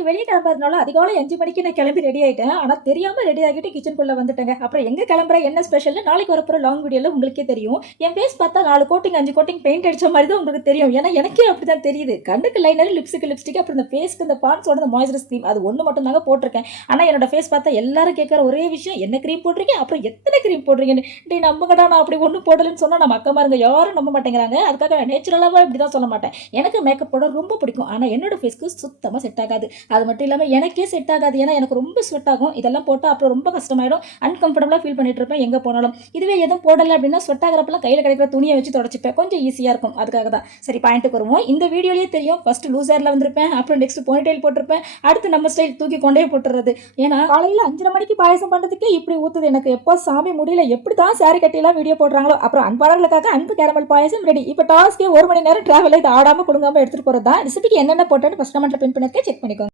இன்னைக்கு வெளியே கிளம்புறதுனால அதிகாலை 5 மணிக்கு நான் கிளம்பி ரெடி ஆயிட்டேன். ஆனா தெரியாம ரெடி ஆகிட்டு கிச்சனுக்குள்ள வந்துட்டேங்க. அப்புறம் எங்க கிளம்புறேன், என்ன ஸ்பெஷல்னு நாளைக்கு வரப்போற லாங் வீடியோல உங்களுக்கே தெரியும். என் ஃபேஸ் பார்த்தா 4 கோட்டிங் 5 கோட்டிங் பெயிண்ட் அடிச்ச மாதிரி தான் உங்களுக்கு தெரியும். ஏன்னா எனக்கே அப்படிதான் தெரியுது. கண்ணுக்கு லைனர், லிப்ஸ்க்கு லிப்ஸ்டிக், அப்புறம் இந்த ஃபேஸ்க்கு இந்த பான்ஸோட இந்த மாய்ஸ்சரைஸ் க்ரீம் அது ஒண்ணு மட்டும் தாங்க போட்டிருக்கேன். ஆனா என்னோட ஃபேஸ் பார்த்தா எல்லாரும் கேட்கற ஒரே விஷயம், என்ன க்ரீம் போடுறீங்க, அப்புறம் எத்தனை க்ரீம் போடுறீங்கன்னு. டேய் நம்புங்கடா, நான் அப்படி ஒன்றும் போடலன்னு சொன்னா நம்ம அக்கமாருங்க யாரும் நம்ப மாட்டேங்கிறாங்க. அதுக்காக நேச்சுரலாவா இப்படி தான் சொல்ல மாட்டேன். எனக்கு மேக்கப் போட ரொம்ப பிடிக்கும். ஆனா என்னோட ஃபேஸ்க்கு சுத்தமா செட் ஆகாது. அது மட்டும் இல்லாமல் எனக்கே செட் ஆகாது. ஏன்னா எனக்கு ரொம்ப ஸ்வெட் ஆகும். இதெல்லாம் போட்டால் அப்புறம் ரொம்ப கஷ்டமாயிடும். அன்கம்ஃபர்டபுளாக ஃபீல் பண்ணிட்டு இருப்பேன் எங்கே போனாலும். இதுவே எதுவும் போடலை அப்படின்னா ஸ்வெட் ஆகிறப்பெல்லாம் கையில் கிடைக்கிற துணியை வச்சு தொடச்சிப்பேன். கொஞ்சம் ஈஸியாக இருக்கும். அதுக்காக தான். சரி, பாயிண்ட்டுக்கு வருவோம். இந்த வீடியோலேயே தெரியும், ஃபர்ஸ்ட் லூசரில் வந்திருப்பேன், அப்புறம் நெக்ஸ்ட் போனிடெயில் போட்டிருப்பேன், அடுத்து நம்ம ஸ்டைல் தூக்கி கொண்டே போட்டுறது. ஏன்னா காலையில் 5:30 மணிக்கு பாயசம் பண்ணுறதுக்கே இப்படி ஊற்றுது எனக்கு. எப்போ சாமி முடியல, எப்படி தான் சாரி கட்டிலாம் வீடியோ போடுறாங்களோ. அப்புறம் அன்பாளர்களுக்காக அன்பு கேரமல் பாயசம் ரெடி. இப்போ டாஸ்க்கே 1 மணி நேரம் டிராவல், இது ஆடாமல் குடுங்காமல் எடுத்துகிட்டு போகிறது தான். ரெசிபிக்கு என்னென்ன போட்டேன்னு ஃபர்ஸ்ட் கமெண்ட்டில் பின் பண்ணிருக்கேன், செக் பண்ணிக்கோங்க.